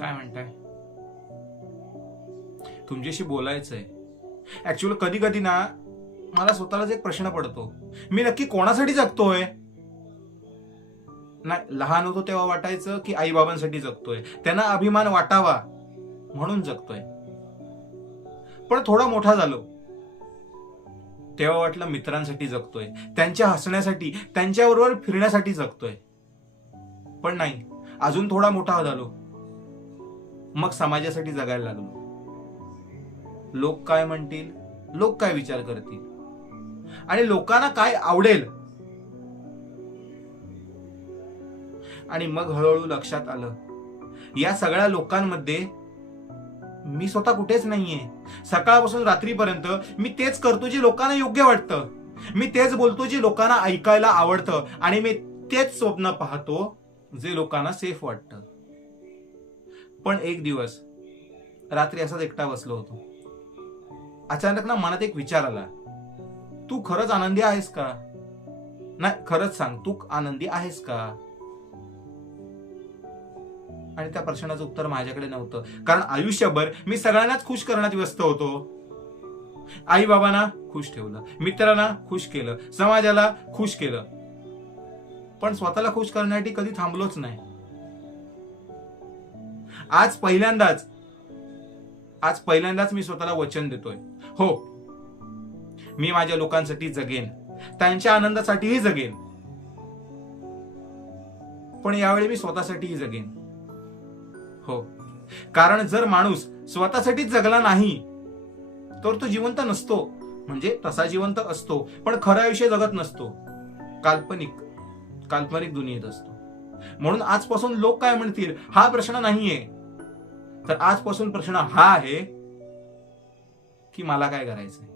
काय म्हणताय? तुमच्याशी बोलायचंय. ऍक्च्युअली कधी कधी ना मला स्वतःलाच एक प्रश्न पडतो, मी नक्की कोणासाठी जगतोय? नाही, लहान होतो तेव्हा वाटायचं की आई बाबांसाठी जगतोय, त्यांना अभिमान वाटावा म्हणून जगतोय. पण थोडा मोठा झालो तेव्हा वाटलं मित्रांसाठी जगतोय, त्यांच्या हसण्यासाठी, त्यांच्याबरोबर फिरण्यासाठी जगतोय. पण नाही, अजून थोडा मोठा झालो मग समाजासाठी जगायला लागलो. लोक काय म्हणतील, लोक काय विचार करतील, आणि लोकांना काय आवडेल. आणि मग हळूहळू लक्षात आलं, या सगळ्या लोकांमध्ये मी स्वतः कुठेच नाहीये. सकाळपासून रात्रीपर्यंत मी तेच करतो जे लोकांना योग्य वाटतं, मी तेच बोलतो जे लोकांना ऐकायला आवडतं, आणि मी तेच स्वप्न पाहतो जे लोकांना सेफ वाटतं. पण एक दिवस रात्री असाच एकटा बसलो होतो. अचानक ना मनात एक विचार आला, तू खरंच आनंदी आहेस का? नाही, खरंच सांग, तू आनंदी आहेस का? आणि त्या प्रश्नाचं उत्तर माझ्याकडे नव्हतं, कारण आयुष्यभर मी सगळ्यांनाच खुश करण्यात व्यस्त होतो. आई बाबांना खुश ठेवलं, मित्रांना खुश केलं, समाजाला खुश केलं, पण स्वतःला खुश करण्यासाठी कधी थांबलोच नाही. आज पहिल्यांदाच मी स्वतःला वचन देतोय, हो, मी माझ्या लोकांसाठी जगेन, त्यांच्या आनंदासाठीही जगेन, पण यावेळी मी स्वतःसाठीही जगेन. हो, कारण जर माणूस स्वतःसाठीच जगला नाही तर तो जिवंत नसतो. म्हणजे तसा जिवंत असतो पण खरं आयुष्य जगत नसतो, काल्पनिक दुनियेत असतो. म्हणून आजपासून लोक काय म्हणतील हा प्रश्न नाहीये, तर आजपासून प्रश्न हा आहे की मला काय करायचंय.